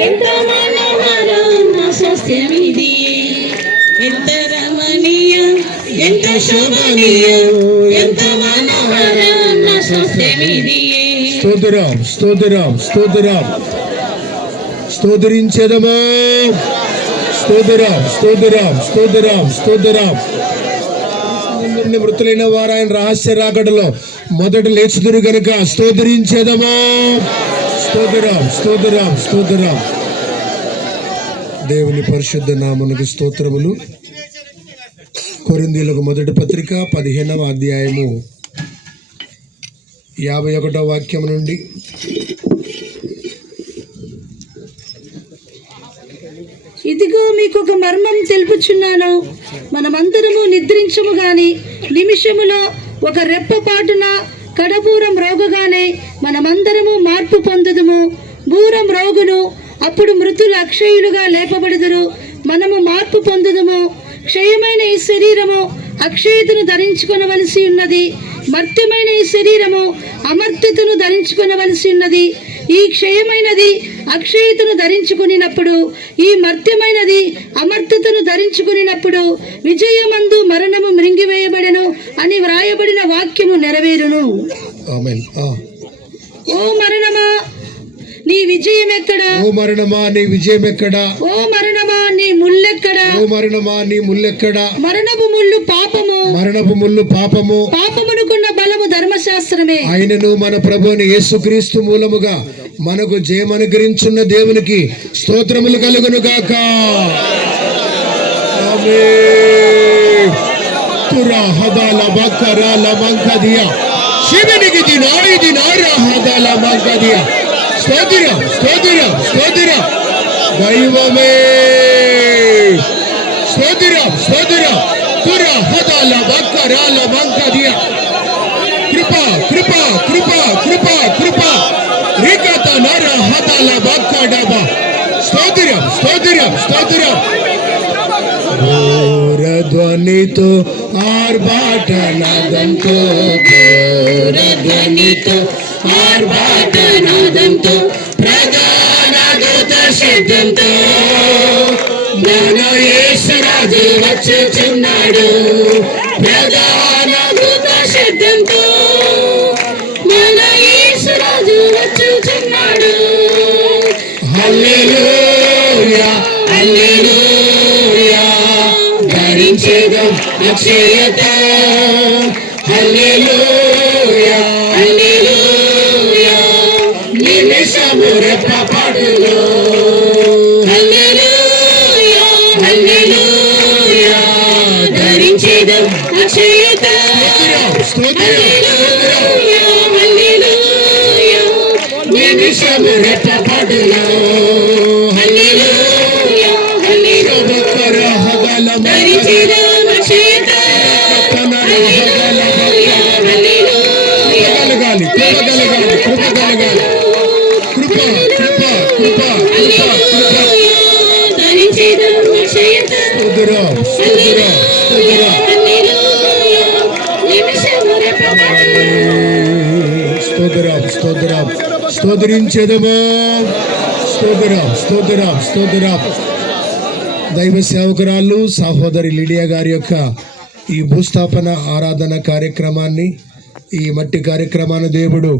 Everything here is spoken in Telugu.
ఎంత మనోహరం నా స్వాస్థ్యమిది, ఎంత రమణీయం, ఎంత శోభనీయం, ఎంత మనోహరం నా స్వాస్థ్యమిది. స్తోత్రం స్తోత్రం స్తోత్రం. స్తోత్రించెదము. స్తోత్రం స్తోత్రం స్తోత్రం స్తోత్రం. మృతులైన వారు ఆయన రహస్య రాకడలో మొదట లేచుదురు గనుక స్తోత్రించెదము. స్తోత్రం స్తోత్రం స్తోత్రం. దేవుని పరిశుద్ధ నామమునకు స్తోత్రములు. కొరింథీయులకు మొదటి పత్రిక 15వ అధ్యాయము 51వ వాక్యం నుండి ఇదిగో మీకు ఒక మర్మం తెలుపుచున్నాను. మనమందరము నిద్రించము గాని నిమిషములో ఒక రెప్పపాటున కడబూరం రోగగానే మనమందరము మార్పు పొందుదుము. బూరం రోగును, అప్పుడు మృతులు అక్షయులుగా లేపబడుదురు. మనము మార్పు పొందుదుము. క్షయమైన ఈ శరీరము అక్షయతను ధరించుకొనవలసి ఉన్నది, మర్త్యమైన ఈ శరీరము అమర్త్యతను ధరించుకొనవలసి ఉన్నది. ఈ క్షయమైనది అక్షయతను ధరించుకునినప్పుడు, ఈ మర్త్యమైనది అమర్త్యతను ధరించుకునినప్పుడు విజయమందు మరణము మృంగివేయబడెను అని వ్రాయబడిన వాక్యము నెరవేరును. ఆమేన్. ఓ మరణమా నీ విజయం ఎక్కడా? ఓ మరణమా నీ విజయం ఎక్కడా? ఓ మరణమా నీ ముల్లెక్కడా? ఓ మరణమా నీ ముల్లెక్కడా? మరణపు ముళ్ళు పాపము, మరణపు ముళ్ళు పాపము, పాపమునుకున్న బలము ధర్మశాస్త్రమే. ఆయనను మన ప్రభువుని యేసుక్రీస్తు మూలముగా మనకు జయమనుగ్రహించున్న దేవునికి స్తోత్రములు కలుగును గాక. ఆమేన్. తురా హదాల బకరాల మంకదియా శివనికి దినాయి దినారా హదాల మంకదియా. స్తోత్రం స్తోత్రం స్తోత్రం దైవమే. స్తోత్రం స్తోత్రం. తురా హదాల బకరాల మంకదియా. కృప కృప కృప కృప కృప రికత నర హదాల బకడబ. స్తోత్రం స్తోత్రం స్తోత్రం. ఘోర ధ్వనితో ఆర్భాటనాదంతో, ఘోర ధ్వనితో ఆర్భాటనాదంతో, ప్రధాన దూత శబ్దంతో మన యేసురాజు వచ్చుచున్నాడు. ప్రధాన దూత శబ్దంతో మన యేసురాజు వచ్చుచున్నాడు. హల్లెలూయా హల్లెలూయా ధరించేదం అక్షయత. హల్లెలూయా హల్లెలూయా నిమిషము రెప్పపాటులో. హల్లెలూయా హల్లెలూయా ధరించేదం అక్షయత. హల్లెలూయా హల్లెలూయా నిమిషము రెప్పపాటులో. హల్లెలూయా హల్లెలూయా ధరించేదం అక్షయత. హల్లెలూయా హల్లెలూయా కలగాలి కృప కలగాలి కృప కలగాలి. కృప కృప కృప కృప కృప. ధరించేదం అక్షయత. స్తోత్రం స్తోత్రం స్తోత్రం. స్తోత్రం స్తోత్రం స్తోత్రించెదము. స్తోత్రం స్తోత్రం స్తోత్రం. దైవ సేవకురాలు సహోదరి లిడియా గారి యొక్క ఈ భూస్థాపన ఆరాధన కార్యక్రమాన్ని, ఈ మట్టి కార్యక్రమాన్ని దేవుడు